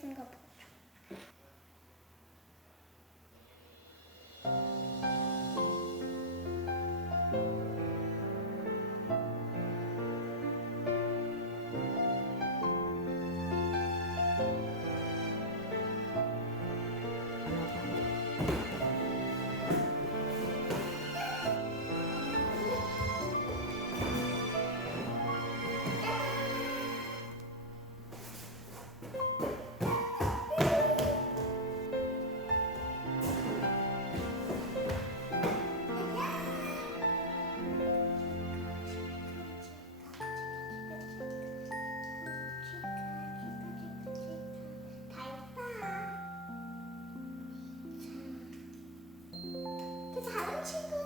생각보다. 다른 친구